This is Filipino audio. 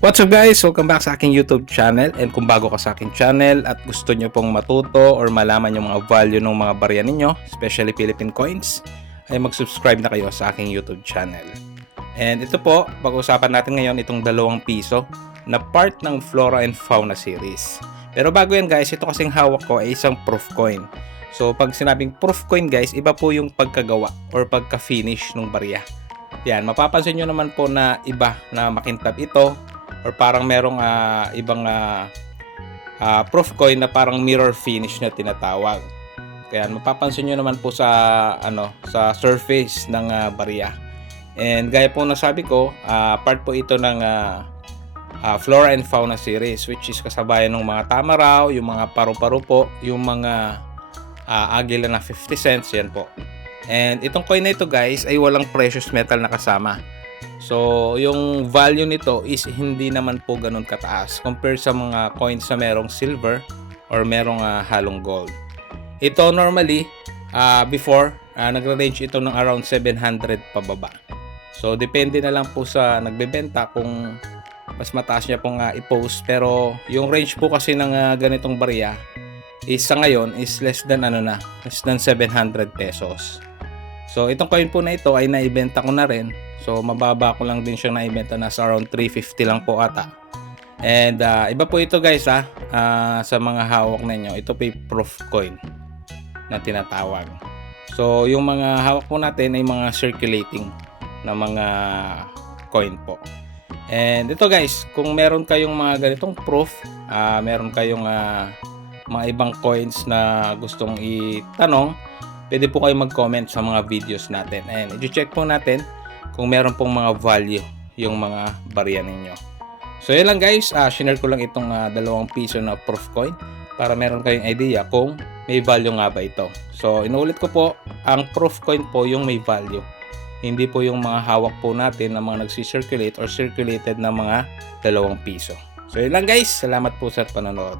What's up guys? Welcome back sa aking YouTube channel, and kung bago ka sa aking channel at gusto nyo pong matuto or malaman yung mga value ng mga barya ninyo, especially Philippine coins, ay mag-subscribe na kayo sa aking YouTube channel. And ito po, pag-usapan natin ngayon itong 2 piso na part ng Flora and Fauna series. Pero bago yan guys, ito kasing hawak ko ay isang proof coin. So pag sinabing proof coin guys, iba po yung pagkagawa or pagka-finish ng barya. Yan, mapapansin nyo naman po na iba na makintab ito, or parang merong ibang proof coin na parang mirror finish na tinatawag. Kaya mapapansin nyo naman po sa surface ng barya. And gaya po nasabi ko, part po ito ng Flora and Fauna series, which is kasabayan ng mga tamaraw, yung mga paru-paro po, yung mga agila na 50 cents, yan po. And itong coin na ito guys ay walang precious metal na kasama. So, yung value nito is hindi naman po ganun kataas compared sa mga coins na merong silver or merong halong gold. Ito normally, before, nagre-range ito ng around 700 pababa. So, depende na lang po sa nagbebenta kung mas mataas niya pong i-post. Pero, yung range po kasi ng ganitong barya is sa ngayon is less than 700 pesos. So, itong coin po na ito ay naibenta ko na rin. So, mababa ko lang din siyang naibenta na sa around 350 lang po ata. And, iba po ito guys sa mga hawak ninyo. Ito po yung proof coin na tinatawag. So, yung mga hawak po natin ay mga circulating na mga coin po. And ito guys, kung meron kayong mga ganitong proof, meron kayong mga ibang coins na gustong itanong, pwede po kayo mag-comment sa mga videos natin. And i-check po natin kung meron pong mga value yung mga barya ninyo. So yun lang guys, shinare ko lang itong 2 piso na proof coin para meron kayong idea kung may value nga ba ito. So inuulit ko po, ang proof coin po yung may value. Hindi po yung mga hawak po natin na mga nagsi-circulate or circulated na mga 2 piso. So yun lang guys, salamat po sa panonood.